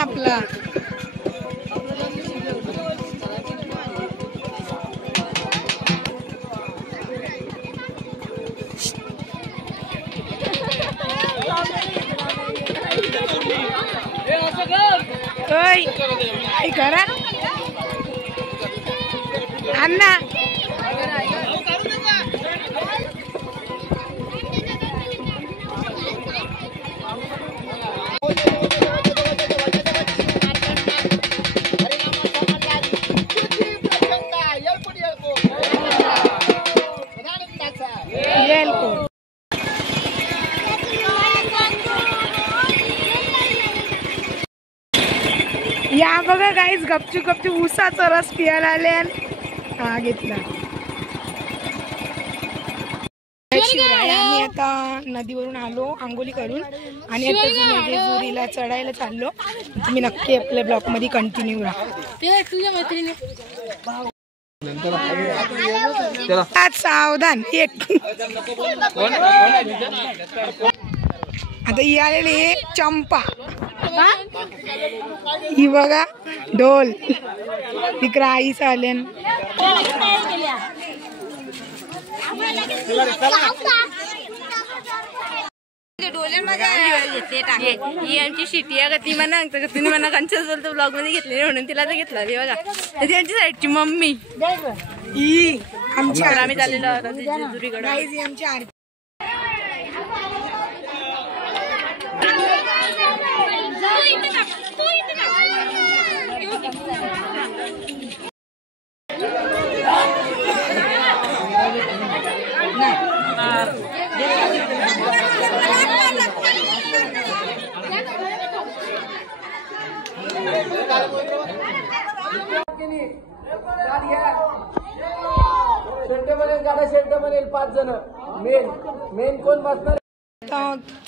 आपला काय करा अण्णा या बघा गाईज गपचूप गपचूप ऊसाचा रस पियाला आले. हा घेतला. आम्ही आता नदीवरून आलो आंघोळी करून आणि आता जेजुरीला चढायला चाललो. तुम्ही नक्की आपल्या ब्लॉग मध्ये कंटिन्यू राहा. सावधान एक आता ही आलेली चंपा ही बघा ढोल तिकडे आई चालेन. आमची शिटी आहे का ती म्हणा तुम्ही म्हणा कंचन बोलतो ब्लॉग मध्ये घेतले म्हणून तिला तर घेतला ते बघा. त्यांची साईडची मम्मी ही आमची आम्ही चाललेलो होता जेजुरीकडे. आमची आरती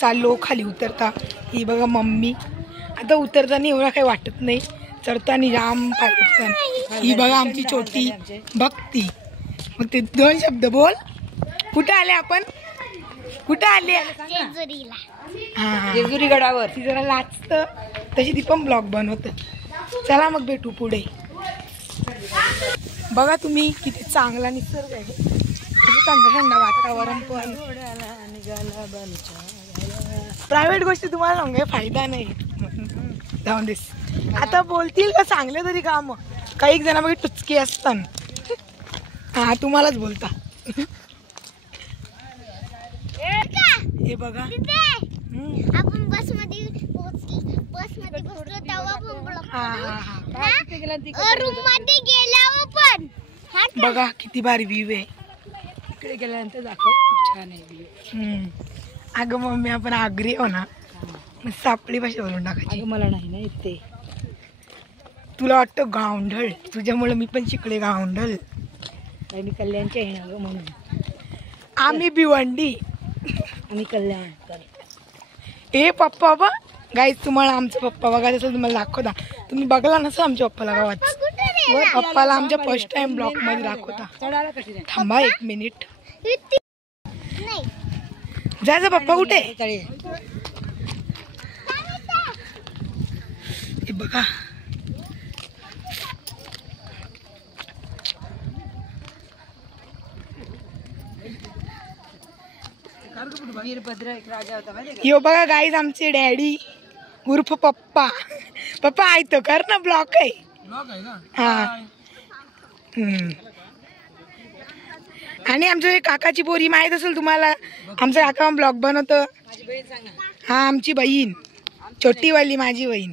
चाललो खाली उतरता. ही बघा मम्मी आता उतरताना एवढा काही वाटत नाही, चढताना जाम पाय दुखतात. ही बघा आमची छोटी भक्ती. मग ते दोन शब्द बोल. कुठे आले आपण? कुठे आले? जेजुरी गडावर. ती जरा लाजत तशी ती पण ब्लॉग बनवत. चला मग भेटू पुढे. बघा तुम्ही किती चांगला निसर्ग आहे, थंड थंड वातावरण. पण प्रायव्हेट गोष्टी तुम्हाला सांगा फायदा नाही. जाऊन दिस आता बोलतील का चांगले तरी काम. काही जण बघ टुचकी असतात. हा तुम्हालाच बोलता. हे बघा आपण बस मध्ये बसलो तेव्हा रूम मध्ये गेल्यावर पण बघा किती भारी व्ह्यू आहे. इकडे गेल्यानंतर दाखव खूप छान आहे व्ह्यू. अगं मम्मी आपण आग्री हो ना, सापडी भाषा बोलून टाकायची. मला नाही ना येते. तुला वाटतं गावंढळ, तुझ्यामुळे मी पण शिकले गावंढळ. मी कल्याणचे आहे ना म्हणून. आम्ही भिवंडी. आम्ही कल्याण. ए पप्पा बा गाईज तुम्हाला आमचा पप्पा बघायचं असेल तुम्हाला दाखवता. तुम्ही बघला नसा आमच्या पप्पाला गावात. पप्पाला आमच्या फर्स्ट टाइम ब्लॉग मध्ये दाखवता. थांबा एक मिनिट. जायचं पप्पा कुठे? हे बघा यो बघा गाईज आमचे डॅडी उर्फ पप्पा. पप्पा आहे तो कर ना ब्लॉग आहे. हा आणि आमच्या काकाची पोरी माहित असेल तुम्हाला. आमचा काका ब्लॉग बनवतो. हा आमची बहीण छोटीवाली माझी बहीण.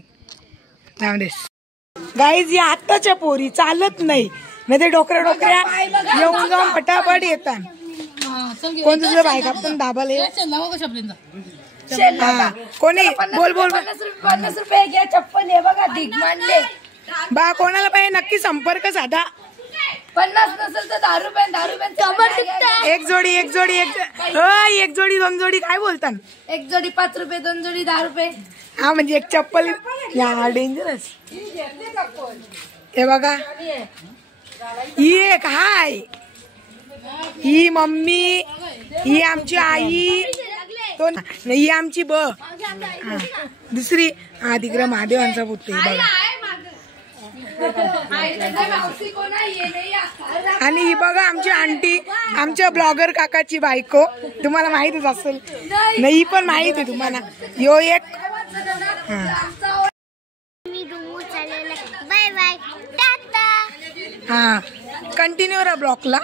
गाईज या आत्ताच्या पोरी चालत नाही ते डोकऱ्या येऊन जाऊन फटाफट येतात. कोण तुझं बायका पण दाबाले कोणी बोल बोल. 50 रुपये घ्या चप्पल. हे बघा ढीग मांडले बा कोणाला पाहिजे नक्की संपर्क साधा. 50 नसेल तर 10 रुपये एक जोडी एक जोडी 2 जोडी काय बोलतात? एक जोडी 5 रुपये, 2 जोडी 10 रुपये. हा म्हणजे एक चप्पल या डेंजरस. हे बघा ही एक हाय, ही मम्मी, ही आमची आई, तो ही आमची दुसरी हा तिकडे महादेवांचा पुतळा आहे बघा. आणि ही बघा आमची आंटी, आमच्या ब्लॉगर काकाची बायको, तुम्हाला माहितच असेल नाही पण माहित आहे तुम्हाला. यो एक बाय बाय टाटा. हा कंटिन्यू ब्लॉकला.